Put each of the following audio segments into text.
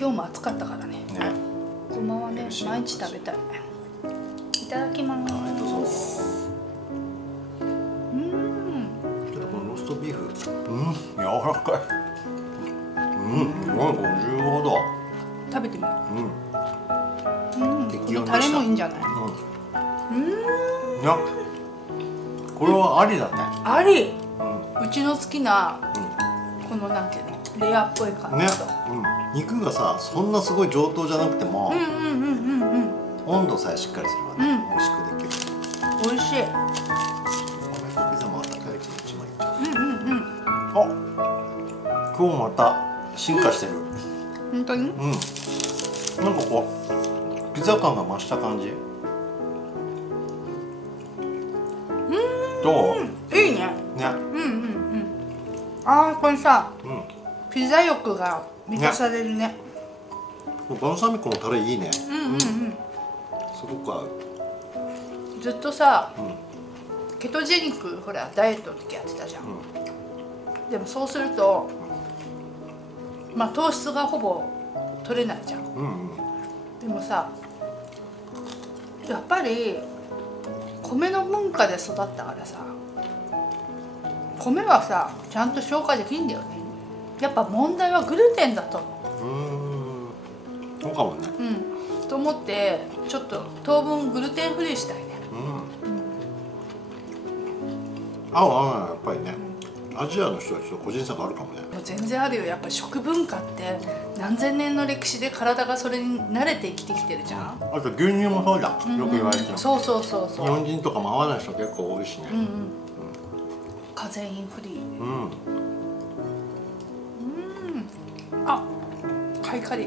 今日も暑かったからね。ね。ごまはね毎日食べたい。いただきます。はい、どうぞ。ちょっとこのローストビーフ、柔らかい。55度。食べてみよう。適温でした。タレもいいんじゃない？いや、これはありだね。あり。うちの好きなこのなんていうのレアっぽい感ねじと。。肉がさ、そんなすごい上等じゃなくても、温度さえしっかりすればね、美味しくできる。美味しい。米粉ピザも温かいうちに1枚いっちゃう。あ、今日また進化してる。本当に？なんかこうピザ感が増した感じ。どう？いいね。ね。ああ、これさ、ピザ欲が満たされるね。バルサミコのタレいいね。すごく合う。ずっとさ、ケトジェニックほらダイエットの時やってたじゃん。でもそうすると、まあ糖質がほぼ取れないじゃん。でもさ、やっぱり米の文化で育ったからさ、米はさちゃんと消化できるんだよね。やっぱ問題はグルテンだと思う。そうかもね。と思ってちょっと当分グルテンフリーしたいね。合う合わないはやっぱりね。アジアの人はちょっと個人差があるかもね。もう全然あるよ。やっぱり食文化って何千年の歴史で体がそれに慣れて生きてきてるじゃん。あと牛乳もそうだ。よく言われてる。そうそうそうそう。日本人とかも合わない人結構多いしね。カゼインフリー。あ、カリカリ。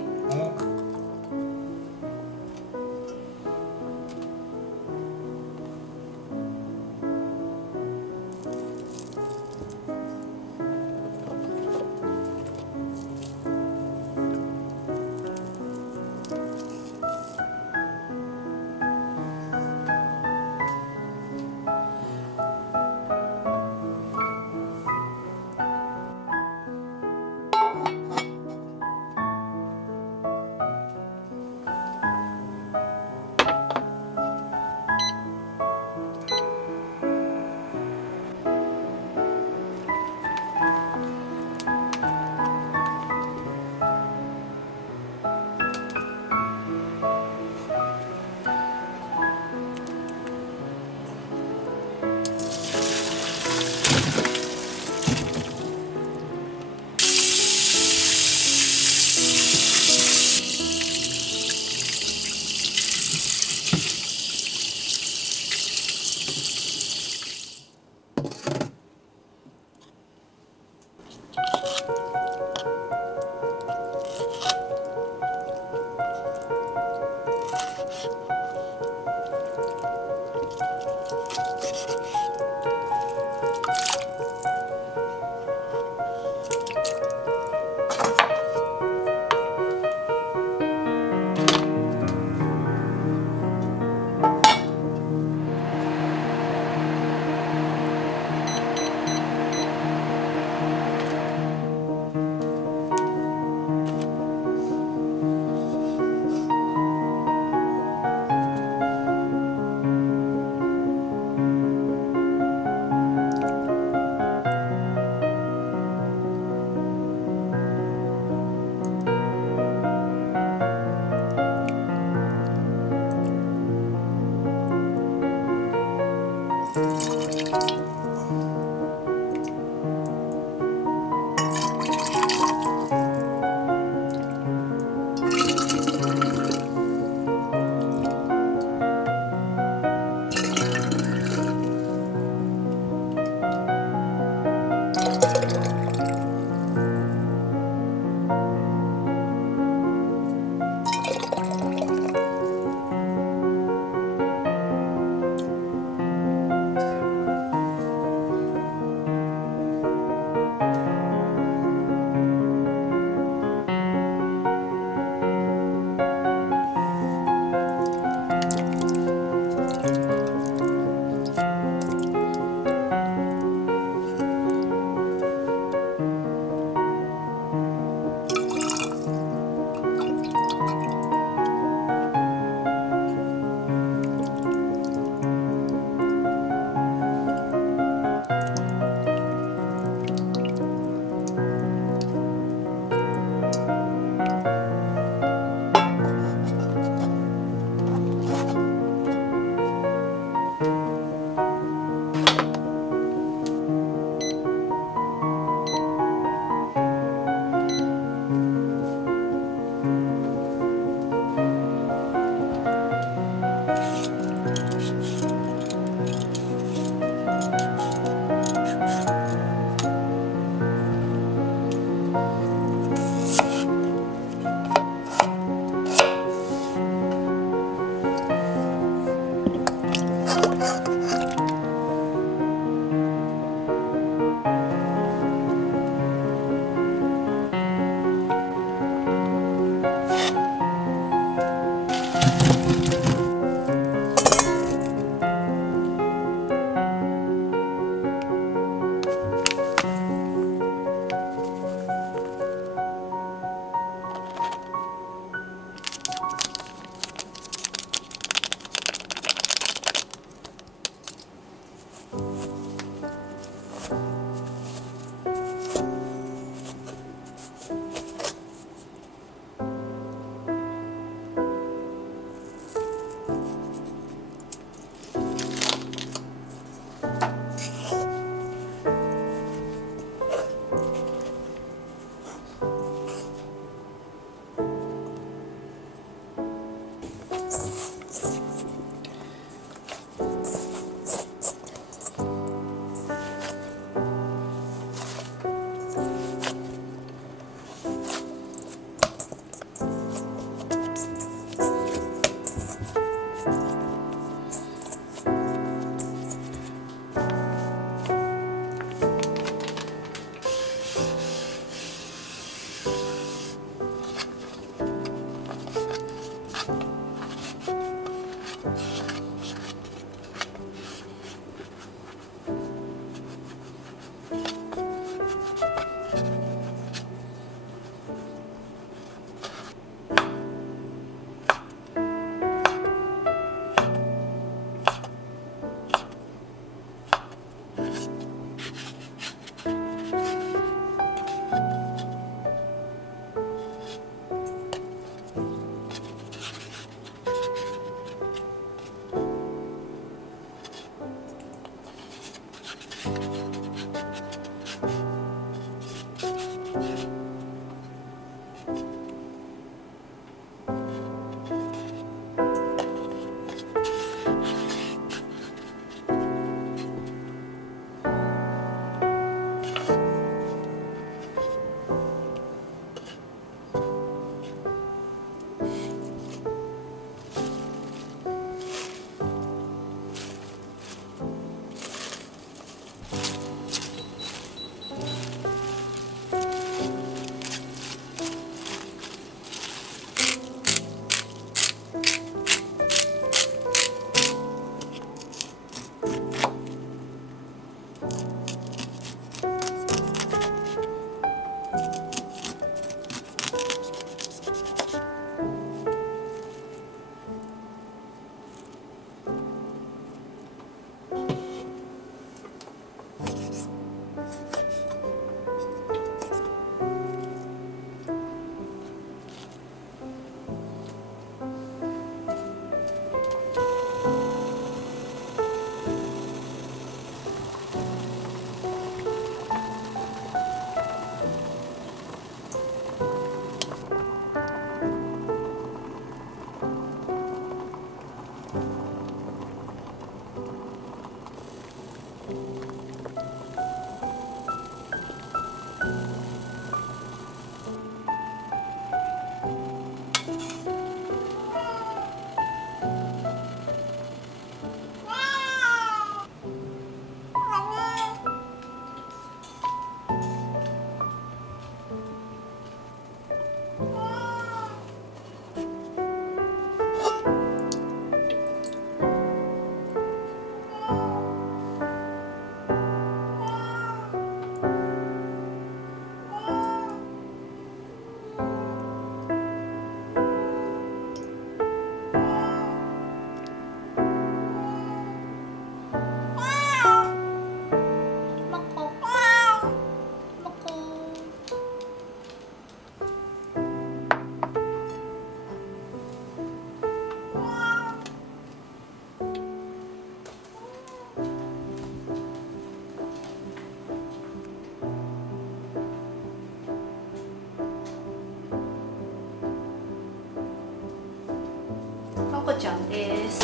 まこちゃんです。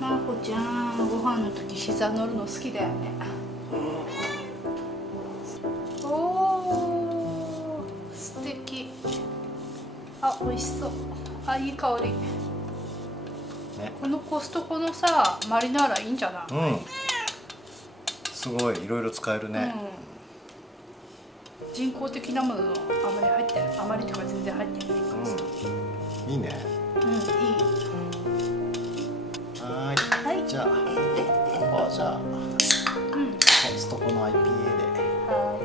まこちゃん、ご飯の時膝乗るの好きだよね。おお、素敵。あ、美味しそう。あ、いい香り。ね、このコストコのさ、マリナーラいいんじゃない？うん。すごいいろいろ使えるね。人工的なものあまり入ってない、あまりとか全然入ってないからさ。いいね。いい。はい。じゃあ、パパはじゃあ、コストコの IPA で。はい。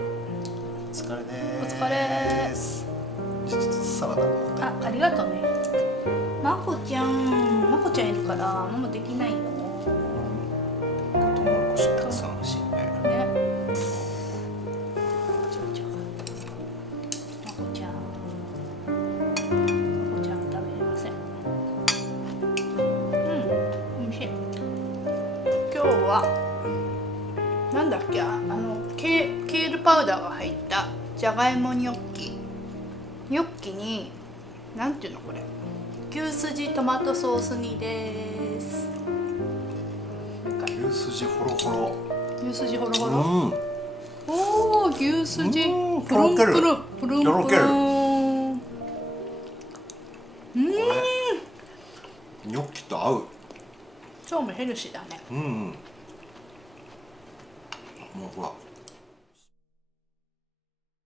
お疲れです。お疲れ。ちょっとサラダも。ありがとうね。まこちゃんいるからママできないよ。トウモロコシたくさん欲しいね。まこちゃん食べれません。美味しい。今日はなんだっけ、ケールパウダーが入ったじゃがいもニョッキになんていうのこれ、牛すじトマトソース煮です。牛すじホロホロ。牛すじホロホロ。おお、牛すじプルンプルンプルンプルン。ニョッキと合う。今日もヘルシーだね。もうほら。